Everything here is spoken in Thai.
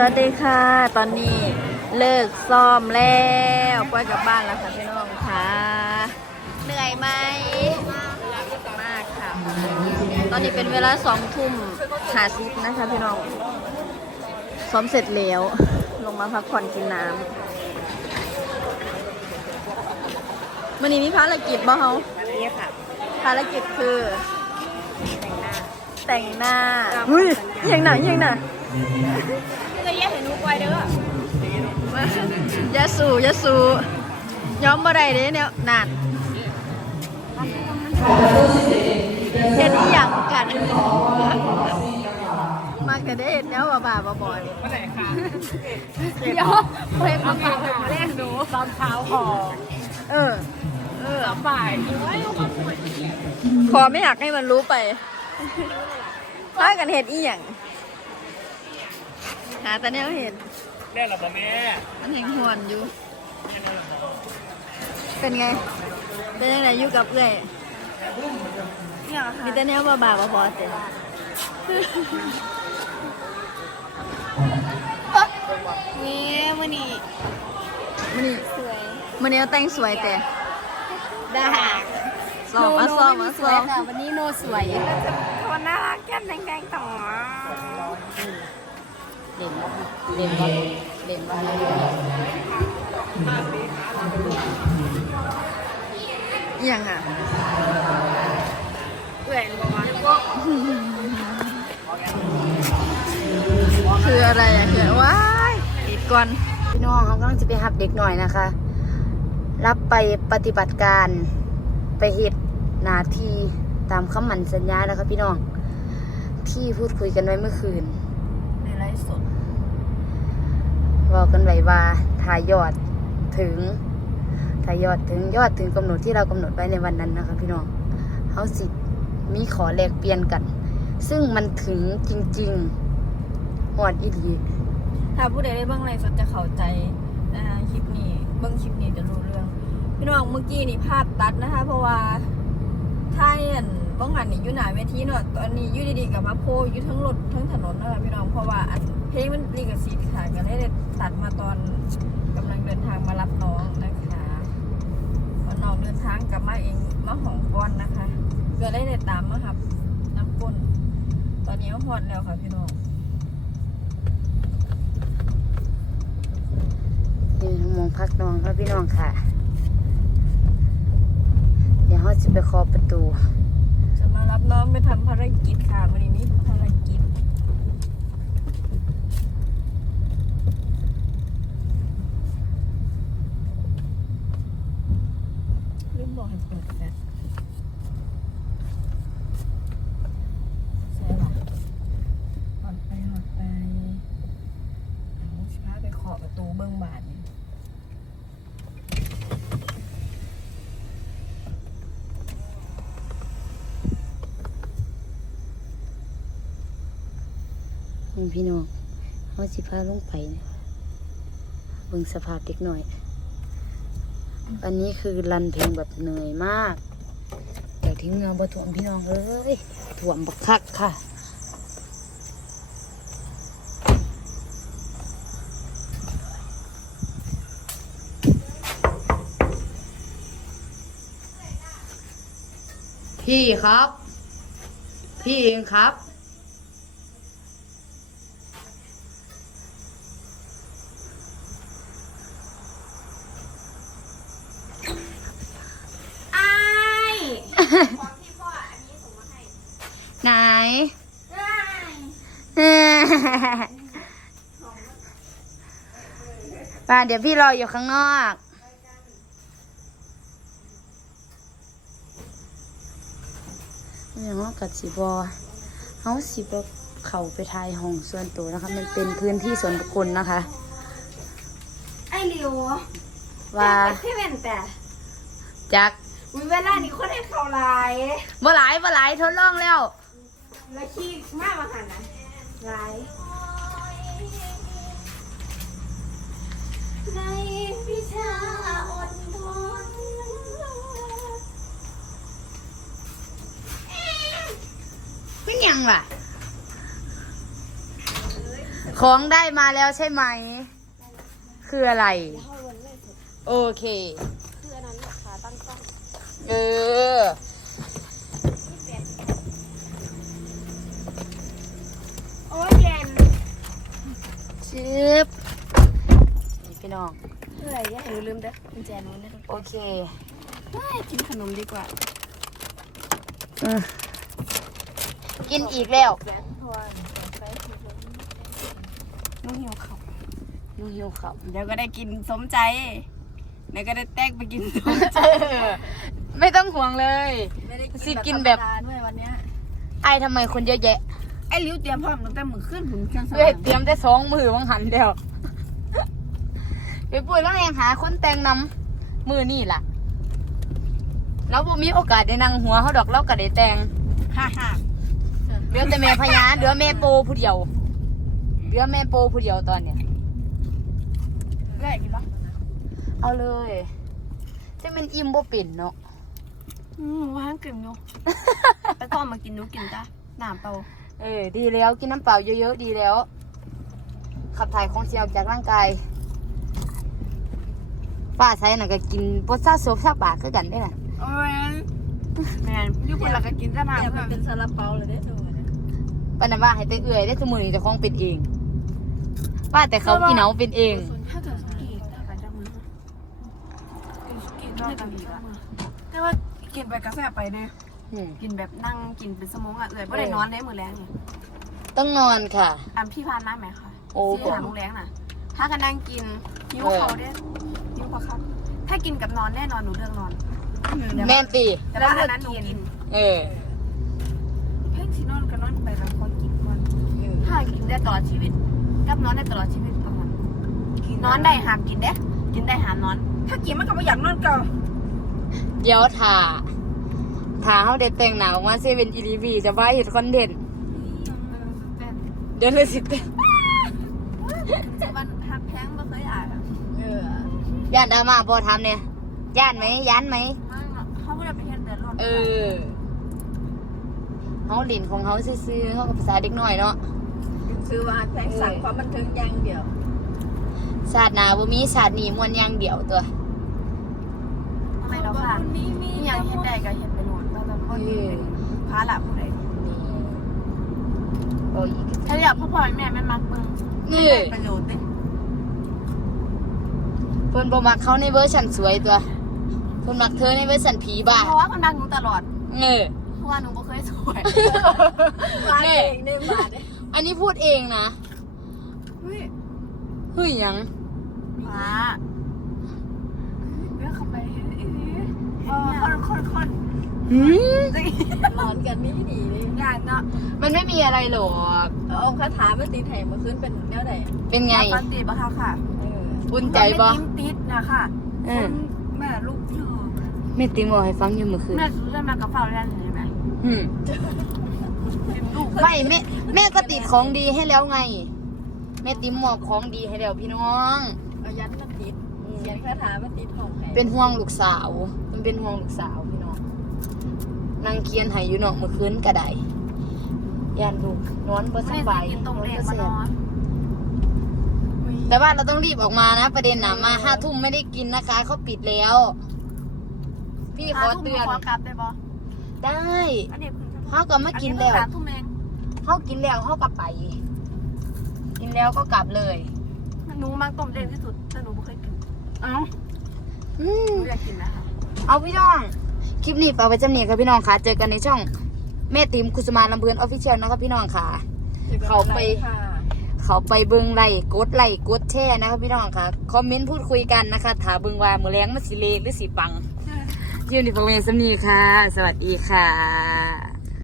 สวัสดีค่ะ ตอนนี้เลิกซ้อมแล้วปล่อยกลับบ้านแล้วค่ะพี่น้องค่ะ เหนื่อยไหมมากค่ะ ตอนนี้เป็นเวลาสองทุ่มหาซิปนะคะพี่น้องซ้อมเสร็จแล้ว ลงมาพักผ่อนกินน้ำวันนี้มีภารกิจบ่เฮานี่ค่ะภารกิจคือ แต่งหน้าเฮ้ยอยังหนาอยังหนาพี่จะแยกเห็นนูกไว้ เด้อมายาสูยาสูย้อมบ่ได้เด้เนี่ยนานเห็นอีหยังกัน มากแต่ได้เห็นแล้วว่าบ้าบ่บ่นี่เมื่อไหร่คะเดี๋ยวเพลงมันมาแรกหนูตอนเช้าหอเออ เออตอนบ่ายขอไม่อยากให้มันรู้ไปพากันเห็นอีหยังหาแต่แนวเห็น แม่หรอปะแม่มันแหงหวนอยู่ เป็นไง เป็นยังไงอยู่กับเอื้อยเนี่ยมีแต่แนวบ้าๆบอๆเต็นี่วันนี้มันนี่สวยมันนี้แต่งสวยแต่ได้ซ้อมมาซ้อมมาซ้อมค่ะวันนี้โนสวย คนน่ารักแก้มแดงๆต่อ เด่นบ่เด่นบ่เด่นบ่อหยังอะแหวนบอกว่าคืออะไรอะคือว้ายปิดก่อนพี่น้องเขากำลังจะไปหับเด็กหน่อยนะคะ รับไปปฏิบัติการไปเหตุนาทีตามคำมั่นสัญญาแล้วครับพี่น้อง ที่พูดคุยกันไว้เมื่อคืน ฟ์สดบอกกันไว้ว่าถ่ายยอดถึงถ่ายยอดถึงยอดถึงกำหนดที่เรากำหนดไว้ในวันนั้นนะคะพี่น้องเขาสิมีขอแลกเปลี่ยนกัน ซึ่งมันถึงจริงๆหอดอีดีถ้าผู้ใดได้เบื้องไลฟ์สดจะเข้าใจนะคะคลิปนี้เบื้องคลิปนี้จะรู้เรื่อง พี่น้องเมื่อกี้นี่ภาพตัดนะคะ เพราะว่า ถ้าเห็นบ้องหันนี่อยู่หน้าเวทีเนาะตอนนี้อยู่ดีๆกับมาโพอยู่ทั้งรถทั้งถนนนะคะพี่น้องเพราะว่าอันเพลงมันลิขสิทธิ์ค่ะก็เลยได้ตัดมาตอนกำลังเดินทางมารับน้องนะคะวันน้องเดินทางกลับมาเองมาหองก้อนนะคะก็เลยได้ตามมาครับน้ำก้นตอนนี้ก็ฮอดแล้วค่ะพี่น้องนี่หมองพักน้องครับพี่น้องค่ะ เดี๋ยวเขาจะไปเคาะป ตู จะมารับน้องไปทำภารกิจค่ะวันนี้มีภารกิจ ลืมบอกให้เปิดแฟลชใช่หรอหอดไปหอดไปเอาสิพาไปเคาะประตูเบื้องบาทนี่ นี่ พี่น้องเขาสิพาลงไปนะเบิ่งสภาพเด็กหน่อย อันนี้คือรันเพลงแบบเหนื่อยมาก แต่ที่เมืองบ่ถ่วมพี่น้องเอ้ยถ่วมบักคักค่ะพี่ครับ พี่เองครับ ไอ้ ไหน ป่าเดี๋ยวพี่รออยู่ข้างนอก อย่างว่ากัดสีบอเขาสีบเขาไปทายห้องส่วนตัวนะคะ มันเป็นพื้นที่ส่วนบุคคลนะคะ ไอ้ลิวว่าพี่เป็นแต่จักมีเวลานี้คนให้เขาไลน์บ่หลายบ่หลายทดลองแล้ว แล้วขี้มากมาหันนะไลน์ในวิชาอดทนเป็นหยังล่ะ ของได้มาแล้วใช่ไหม คืออะไรเข้าวนเลยสุดโอเค คืออันนั้นแบบขาตั้งกล้อง เออ โอ้ ยเย็นชิปนี่พี่น้องเหนื่อยอย่าให้หนูลืมเด้อกุญแจหนูนะโอเคเฮ้ยกินขนมดีกว่าอืมกินอีกแล้วแบนทอนไปทีเดียวหนูหิวข้าวนูหิวเขาวเดี๋ยวก็ได้กินสมใจเดี๋ยวก็ได้แตกไปกินสมใจไม่ต้องห่วงเลย ไม่ได้สิกินแบบธรรมดาด้วยวันเนี้ยไอ้ทำไมคนเยอะแยะ ไอ้ลิ้วเตรียมพร้อมตั้งแต่มือขึ้นผมเครื่องสเว้มายงเตรียมแต่สองมือวังหันเดียวไปปุ้ยต้องแองหาคนแต่งนำมือนี่ล่ะ แล้วบ่มีโอกาสได้นั่งหัวเขาดอกเล่าก็ได้แต่งฮ่าฮ่าเหลือแต่แม่พญาเหลือแม่โปผู้เดียวเหลือแม่โปผู้เดียวตอนเนี้ยได้กินปะเอาเลยจะเป็นอิ่มบ่เป็นเนาะอืมว่างกลิ่นอยู่ไปต้อมมากินหนูกินจ้ะน้ำเปล่า เออ ดีแล้วกินน้ำเปล่าเยอะๆ ดีแล้ว ขับถ่ายของเสียออกจากร่างกายป้าใช้น่ะก็กินปซาโซฟซาบาคือกันได้อล่ะโอ้ยแมนอยู่คนละก็กินจ้ะเดี๋ยวน้ำมันเพื่อนเป็นซาลาเปาเลยได้อดูนะป้าน่ะว่าให้แต่เอื่อยได้สมุนจะคล้องเป็นเองป้าแต่เขากินเอาเป็นเอง ถ้าเกิดสกีถ้าเกิดจะมือกินสกีนอกกันดีละแต่ว่ากินไปกาแฟไปเนี่ย อืมกินแบบนั่งกินเป็นสมองอะเลยไม่ได้นอนได้มือแรงเนี่ยต้องนอนค่ะ อันพี่พานมาไหมคะโอ้ที่หาโรงแรงน่ะ ถ้ากันนั่งกินหิวเขาได้หิวเขาครับ ถ้ากินกับนอนแน่นอนหนูเลือกนอน แม่นตีแต่ว่าอันนั้นหนูกิน เออ เพ่งสินอนกับนอนไปแล้วพอกินก่อนถ้ากินได้ตลอดชีวิต กับนอนได้ตลอดชีวิตประมาณนอนได้หามกินได้ กินได้หามนอน ถ้ากินมันก็ไม่อยากนอนเก่าเดี๋ยวถ่า ถ่าเขาได้แต่งหนาออกมาเซเว่นอีลีวีจะว่าเห็ดคอนเทนต์เดี๋ยวเลยสิเต้นจะวันทับแพงไม่เคยอ่านอะเออย่านดราม่าพอทำเนี่ยย่านไหมย่านไหมไม่หรอกเขาไม่ได้ไปเห็นเดือดร้อนเออเขาหลินของเขาซื่อๆเขากับภาษาเด็กน้อยเนาะซื้อว่าแพงสั่งความบันเทิงอย่างเดียวศาสตร์หนาบ่มีศาสตร์หนีมวนอย่างเดียวตัวทำไมเราค่ะนี่ยังเห็นได้ก็เห็น ไปหมดเราจะพ่อที่เป็นพระละผู้ใดโอ้ยถ้าอยากพ่อพ่อแม่มันมักเบิ่งนี่ประโยชน์ดิเพิ่นบ่มักเขาในเวอร์ชันสวยตัวเพิ่นมักเธอในเวอร์ชันผีบ้าเพราะว่ามันมักหนูตลอดเออเพราะว่าหนูบ่เคยสวยบาทนี่เองหนึ่งบาทเนี่ยอันนี้พูดเองนะเฮ้ยเฮ้ยหยังพระเรื่องเข้าไปเออคนคนคน หืมจริงร้อนกันนี่ดีเลยงานเนาะมันไม่มีอะไรหรอกเอาองค์คาถามาตีแถมมาขึ้นเป็นแนวไหนเป็นไงปกติปะคะค่ะเอออุ่นใจบ่ไม่ยิ้มติดนะค่ะเออแม่ลูกอยู่แม่ติมบอกให้ฟังอยู่เมื่อคืนแม่ซื้อมากระเป๋าแล้วเห็นไหมหืมเป็นลูกไม่แม่แม่ก็ติดของดีให้แล้วไง แม่ติมมอบของดีให้แล้วพี่น้องเอายัดมาติดเขียนคาถามาติดของแถมเป็นห่วงลูกสาว มันเป็นห่วงลูกสาวพี่ น้องนางเคียนให้อยู่เนาะเมื่อคืนก็ได้ย่านลูกนอนบ่สไม่บายกินตรงเรียกบ่มาแซ่นบอนแต่ว่าเราต้องรีบออกมานะ ประเด็นหนามาห้าทุ่มไม่ได้กินนะคะเขาปิดแล้ว พี่ขอเตือน ขอกลับได้ปะได้อันนี้เขาก็มากินแล้วสามทุ่มเองเขากินแล้วเขาก็ไป กินแล้วก็กลับเลยหนูมักต้มเด็กที่สุดแต่หนูไม่เคยกินเอ้าอืหมนูอยากกินนะคะเอาพี่น้อง คลิปนี้ฝากไว้จำเนียครับพี่น้องค่ะ เจอกันในช่องแม่ติ๋มคุสมาลำเพลินออฟฟิเชียลนะครับพี่น้องค่ะ เขาไปค่ะเขาไปเบิ้งไลค์กดไลค์กดแชร์นะครับพี่น้องค่ะ คอมเมนต์พูดคุยกันนะคะ ถาเบิ้งว่ามือแรงมันสิเลหรือสิปังยืนที่ฟังเวสำนีค่ะ สวัสดีค่ะ